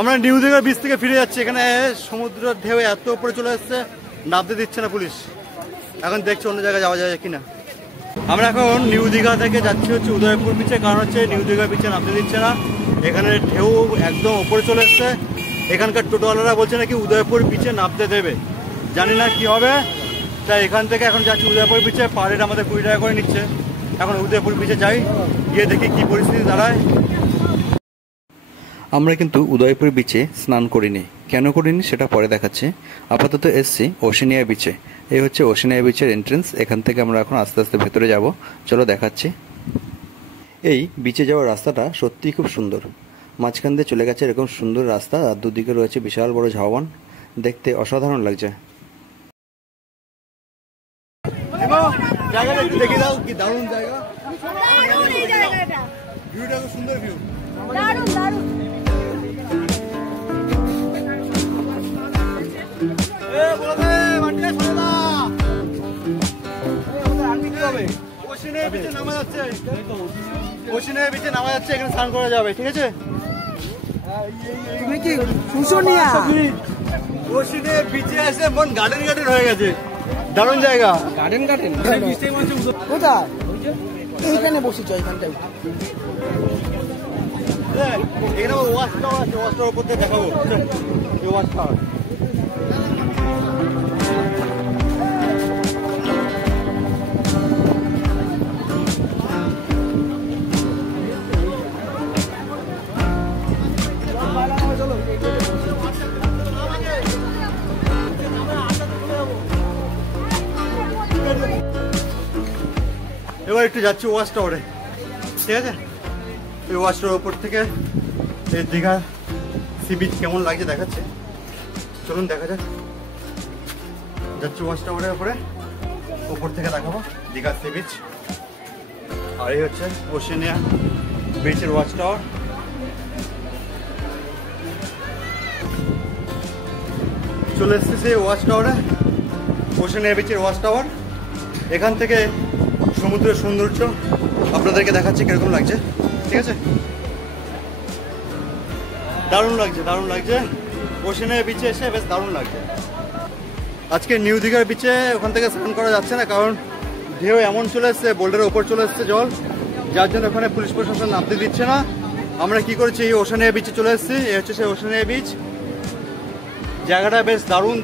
আমরা new Digha beach থেকে ফিরে যাচ্ছি। এখানে সমুদ্রের ঢেউ এত উপরে চলে এসছে, নামতে দিচ্ছে না পুলিশ। এখন দেখছি অন্য জায়গায় যাওয়া যায় কিনা। আমরা এখন নিউ দীঘা থেকে যাচ্ছি হচ্ছে উদয়পুর বিচে, কারণ হচ্ছে নিউ দীঘা বিচে নামতে দিচ্ছে না। এখানে ঢেউ একদম উপরে চলে এসছে। এখানকার টোটোওয়ালারা বলছে নাকি উদয়পুর বিচে নামতে দেবে, জানি না কি হবে। তাই এখান থেকে এখন যাচ্ছি উদয়পুর বিচে। পার হেড আমাদের 20 টাকা করে নিচ্ছে। এখন উদয়পুর বিচে যাই, গিয়ে দেখি কি পরিস্থিতি দাঁড়ায়। আমরা কিন্তু উদয়পুর বিচে স্নান করিনি। কেন করিনি সেটা পরে দেখাচ্ছি। আপাতত এসছি ওশেনিয়া বিচে। এই হচ্ছে ওশেনিয়া বিচের এন্ট্রেন্স। এখান থেকে আমরা এখন আস্তে আস্তে ভেতরে যাব। চলো দেখাচ্ছি। এই বিচে যাওয়ার রাস্তাটা সত্যিই খুব সুন্দর। মাঝখান দিয়ে চলে গেছে এরকম সুন্দর রাস্তা, আর দুদিকে রয়েছে বিশাল বড় ঝাউবন। দেখতে অসাধারণ লাগছে। জায়গাটা একটু দেখে দাও, কি দারুণ জায়গা। ভিউটা খুব সুন্দর ভিউ। দারুণ দারুণ। ওশেনিয়া বিচে নামা যাচ্ছে, ওশেনিয়া বিচে নামা যাচ্ছে। এখানে স্নান করা যাবে, ঠিক আছে? তুমি কি শুশুনিয়া? ওশেনিয়া বিচে এসে মন গার্ডেন গার্ডেন হয়ে গেছে। দারুণ জায়গা। গার্ডেন গার্ডেন কোথায়? এইখানে বসেছ, এইখানটায়। এখানে ওয়াচ টাওয়ার আছে, ওয়াচ টাওয়ার উপর দিয়ে দেখাবো। ওয়াচ টাওয়ার এবার একটু যাচ্ছি ওয়াচ টাওয়ারে, ঠিক আছে? এই ওয়াচ টাওয়ার উপর থেকে এই দীঘা সি বিচ কেমন লাগছে দেখাচ্ছে। চলুন দেখা যাক। যাচ্ছি ওয়াচ টাওয়ারের উপর থেকে দেখাবো দীঘা সি বিচ। আর এই হচ্ছে ওশেনিয়া বিচের ওয়াচ টাওয়ার। চলে এসেছে সেই ওয়াচ টাওয়ারে, ওশেনিয়া বিচের ওয়াচ টাওয়ার। এখান থেকে সমুদ্রের সৌন্দর্য আপনাদেরকে দেখাচ্ছি কিরকম লাগছে, ঠিক আছে? দারুণ লাগছে, দারুণ লাগছে। ওশেনিয়া বিচে এসে বেশ দারুণ লাগছে। আজকে নিউ দীঘার বিচে ওখান থেকে স্নান করা যাচ্ছে না, কারণ ঢেউ এমন চলে এসছে, বোল্ডারের ওপর চলে এসছে জল, যার জন্য ওখানে পুলিশ প্রশাসন নামতে দিচ্ছে না। আমরা কি করেছি, এই ওশেনিয়া বিচে চলে এসেছি। এই হচ্ছে সেই ওশেনিয়া বিচ। জায়গাটা বেশ দারুণ।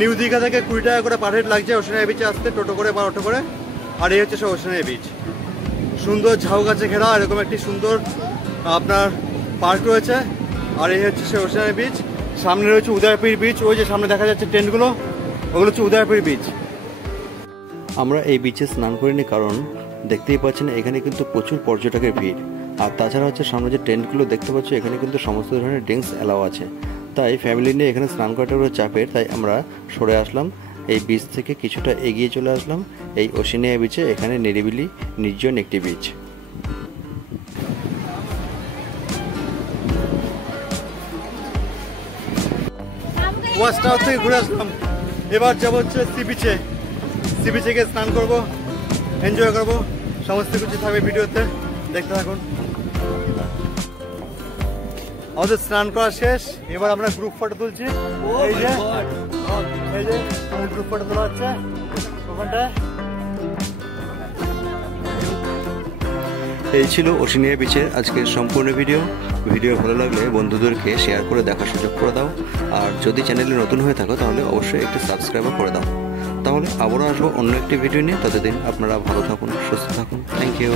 নিউ দীঘা থেকে 20 টাকা করে পার হেড লাগছে ওশেনিয়া বিচে আসতে, টোটো করে বা অটো করে। আর এই হচ্ছে সে ওশেনিয়া বিচ। সুন্দর ঝাউ গাছে ঘেরা এরকম একটি সুন্দর আপনার পার্ক রয়েছে। আর এই হচ্ছে সে ওশেনিয়া বিচ। সামনে রয়েছে উদয়পুর বিচ। ওই যে সামনে দেখা যাচ্ছে টেন্টগুলো, ওগুলো হচ্ছে উদয়পুর বিচ। আমরা এই বিচে স্নান করিনি কারণ দেখতেই পাচ্ছেন এখানে কিন্তু প্রচুর পর্যটকের ভিড়। আর তাছাড়া হচ্ছে সামনে যে টেন্টগুলো দেখতে পাচ্ছ, এখানে কিন্তু সমস্ত ধরনের ড্রিঙ্কস অ্যালাউ আছে। তাই ফ্যামিলি নিয়ে এখানে স্নান করাটা পুরো চাপের। তাই আমরা সরে আসলাম, এই বিচ থেকে কিছুটা এগিয়ে চলে আসলাম এই ওশেনিয়া বিচে। এখানে নিরিবিলি নির্জন একটি বিচ। ওয়াচ টাওয়ার থেকে ঘুরে আসলাম। এবার যাবো হচ্ছে সি বিচে। সি বিচে গিয়ে স্নান করবো, এনজয় করবো। সমস্ত কিছু থাকবে ভিডিওতে, দেখতে থাকুন। আমাদের স্নান করা শেষ। এবার আমরা গ্রুপ ফটো তুলছি। এই যে গ্রুপ ফটো তোলা হচ্ছে ওখানটায়। এই ছিল ওশেনিয়া বিচের আজকের সম্পূর্ণ ভিডিও। ভিডিও ভালো লাগলে বন্ধুদেরকে শেয়ার করে দেখার সুযোগ করে দাও। আর যদি চ্যানেলে নতুন হয়ে থাকো তাহলে অবশ্যই একটি সাবস্ক্রাইবও করে দাও। তাহলে আবারও আসবো অন্য একটি ভিডিও নিয়ে। ততদিন আপনারা ভালো থাকুন, সুস্থ থাকুন। Thank you.